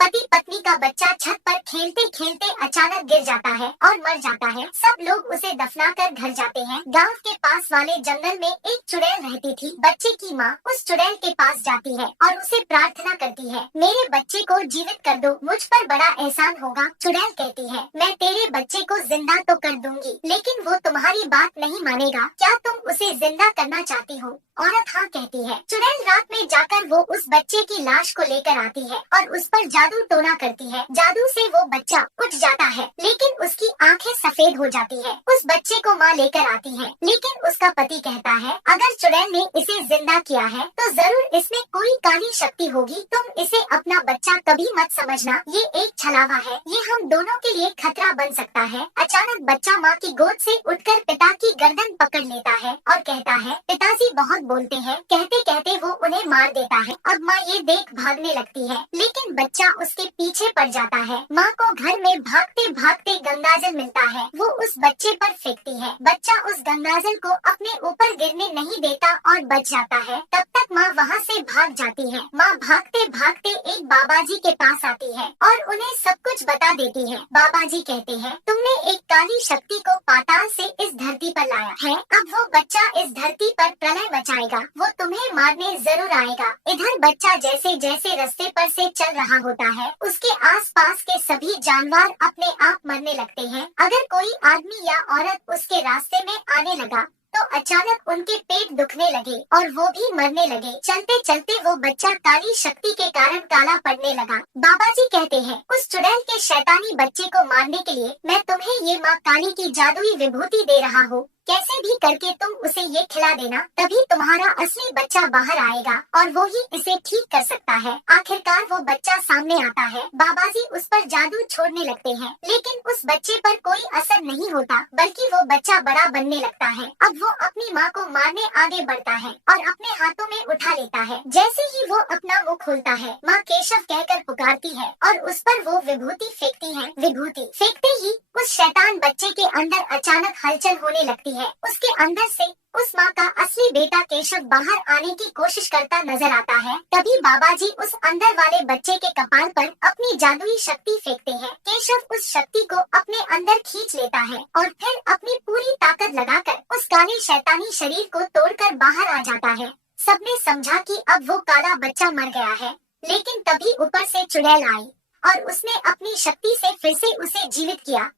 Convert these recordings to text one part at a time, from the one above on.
पति पत्नी का बच्चा छत पर खेलते खेलते अचानक गिर जाता है और मर जाता है। सब लोग उसे दफनाकर घर जाते हैं। गांव के पास वाले जंगल में एक चुड़ैल रहती थी। बच्चे की माँ उस चुड़ैल के पास जाती है और उसे प्रार्थना करती है, मेरे बच्चे को जीवित कर दो, मुझ पर बड़ा एहसान होगा। चुड़ैल कहती है, मैं तेरे बच्चे को जिंदा तो कर दूंगी, लेकिन वो तुम्हारी बात नहीं मानेगा। क्या तुम उसे जिंदा करना चाहती हो? औरत हाँ कहती है। चुड़ैल रात में जाकर वो उस बच्चे की लाश को लेकर आती है और उस पर जादू टोना करती है। जादू से वो बच्चा उठ जाता है, लेकिन उसकी आंखें सफेद हो जाती है। उस बच्चे को माँ लेकर आती है, लेकिन उसका पति कहता है, अगर चुड़ैल ने इसे जिंदा किया है तो जरूर इसमें कोई काली शक्ति होगी। तुम इसे अपना बच्चा कभी मत समझना, ये एक छलावा है, ये हम दोनों के लिए खतरा बन सकता है। अचानक बच्चा माँ की गोद से उठकर पिता की गर्दन पकड़ लेता है और कहता है, पिताजी बहुत बोलते हैं। कहते कहते वो उन्हें मार देता है। अब माँ ये देख भागने लगती है, लेकिन बच्चा उसके पीछे पड़ जाता है। माँ को घर में भागते भागते गंगाजल मिलता है, वो उस बच्चे पर फेंकती है। बच्चा उस गंगाजल को अपने ऊपर गिरने नहीं देता और बच जाता है। तब तक माँ वहाँ से भाग जाती है। माँ भागते भागते एक बाबाजी के पास आती है और उन्हें सब कुछ बता देती है। बाबाजी कहते हैं, तुमने एक काली शक्ति को पाताल से इस धरती पर लाया है। अब वो बच्चा इस धरती पर प्रलय मचाएगा, वो तुम्हें मारने जरूर आएगा। इधर बच्चा जैसे जैसे रास्ते पर से चल रहा होता है, उसके आसपास के सभी जानवर अपने आप मरने लगते हैं। अगर कोई आदमी या औरत उसके रास्ते में आने लगा तो अचानक उनके पेट दुखने लगे और वो भी मरने लगे। चलते चलते वो बच्चा काली शक्ति के कारण काला पड़ने लगा। बाबाजी कहते हैं, उस चुड़ैल के शैतानी बच्चे को मारने के लिए मैं तुम्हें ये माँ काली की जादुई विभूति दे रहा हूँ। कैसे भी करके तुम उसे ये खिला देना, तभी तुम्हारा असली बच्चा बाहर आएगा और वो ही इसे ठीक कर सकता है। आखिरकार वो बच्चा सामने आता है। बाबाजी उस पर जादू छोड़ने लगते हैं, लेकिन उस बच्चे पर कोई असर नहीं होता, बल्कि वो बच्चा बड़ा बनने लगता है। अब वो अपनी माँ को मारने आगे बढ़ता है और अपने हाथों में उठा लेता है। जैसे ही वो अपना मुँह खोलता है, माँ केशव कहकर पुकारती है और उस पर वो विभूति फेंकती है। विभूति फेंकते ही उस शैतान बच्चे के अंदर अचानक हलचल होने लगती है। उसके अंदर से उस माँ का असली बेटा केशव बाहर आने की कोशिश करता नजर आता है। तभी बाबाजी उस अंदर वाले बच्चे के कपाल पर अपनी जादुई शक्ति फेंकते हैं। केशव उस शक्ति को अपने अंदर खींच लेता है और फिर अपनी पूरी ताकत लगाकर उस काले शैतानी शरीर को तोड़कर बाहर आ जाता है। सबने समझा कि अब वो काला बच्चा मर गया है, लेकिन तभी ऊपर से चुड़ैल आई और उसने अपनी शक्ति से फिर से उसे जीवित किया।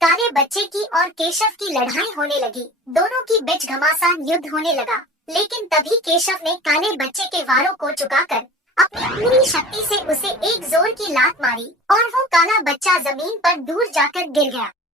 काले बच्चे की और केशव की लड़ाई होने लगी। दोनों की बीच घमासान युद्ध होने लगा, लेकिन तभी केशव ने काले बच्चे के वारों को चुकाकर अपनी पूरी शक्ति से उसे एक जोर की लात मारी और वो काला बच्चा जमीन पर दूर जाकर गिर गया।